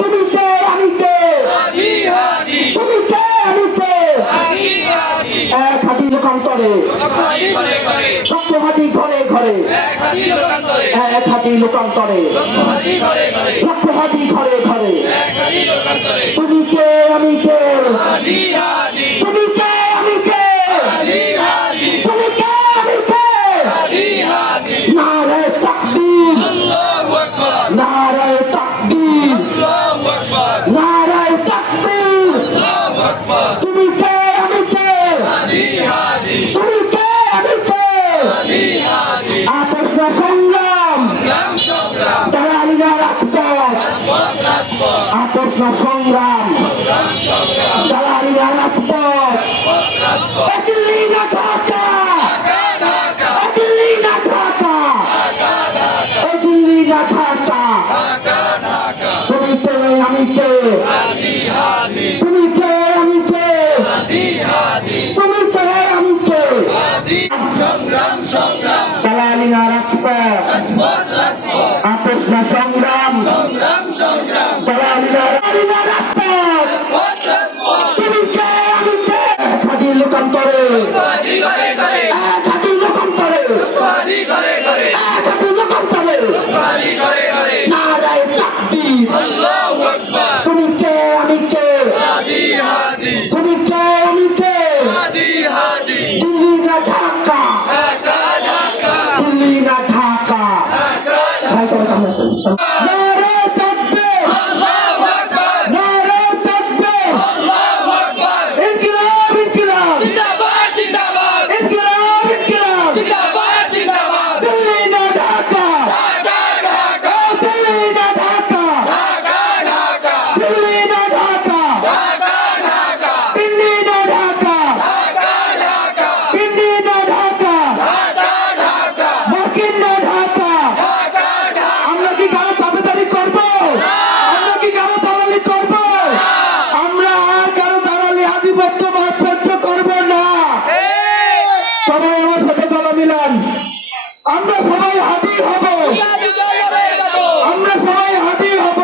তুমি কে আমি কে, তুমি কে আমি কে, এক হাতি লোকান্তরে, সত্যবাদী ঘরে ঘরে, এক হাতি লোকান্তরে, সত্যবাদী ঘরে ঘরে। তুমি কে আমি কে, তুমি কে আমি কে, তুমি কে আমি কে। নারায়ে তাকবীর, নারায়ে তাকবীর, নারায়ে তাকবীর। তুমি কে আমি কে, তুমি কে আমি কে। আপোষ না সংগ্রাম, দালালিরা রাজপথ, আপোষ না সংগ্রাম, দালালিরা রাজপথ। দিল্লি না ঢাকা, দিল্লি না ঢাকা, দিল্লি না ঢাকা। তুমি কে আমি কে, তুমি কে আমি কে, তুমি কে আমি কে। দালালিরা রাজপথ, আপোষ না সংগ্রাম, দালালিরা রাজপথ। তুমি কে আমি কে। এক হাতি লোকান্তরে, এক হাতি লোকান্তরে, এক হাতি লোকান্তরে। নারায়ে তাকবীর। তুমি কে আমি কে, তুমি কে আমি কে। দিল্লি না ঢাকা, দিল্লি না ঢাকা। নারায়ে তাকবীর, নারায়ে তাকবীর। ইনকিলাব ইনকিলাব, ইনকিলাব ইনকিলাব। দিল্লি না ঢাকা, দিল্লি না ঢাকা, দিল্লি না ঢাকা, দিল্লি না ঢাকা, দিল্লি না ঢাকা, মার্কিন না ঢাকা। আমরা কি কারো দাবিদারি করবো? আমরা কি কারো দালালি করবো? আমরা আর কারো দালালি আধিপত্যবাদ সহ্য করবো না। সবাই আমার সাথে গলা মিলান। আমরা সবাই হাজির হব, আমরা সবাই হাজির হব।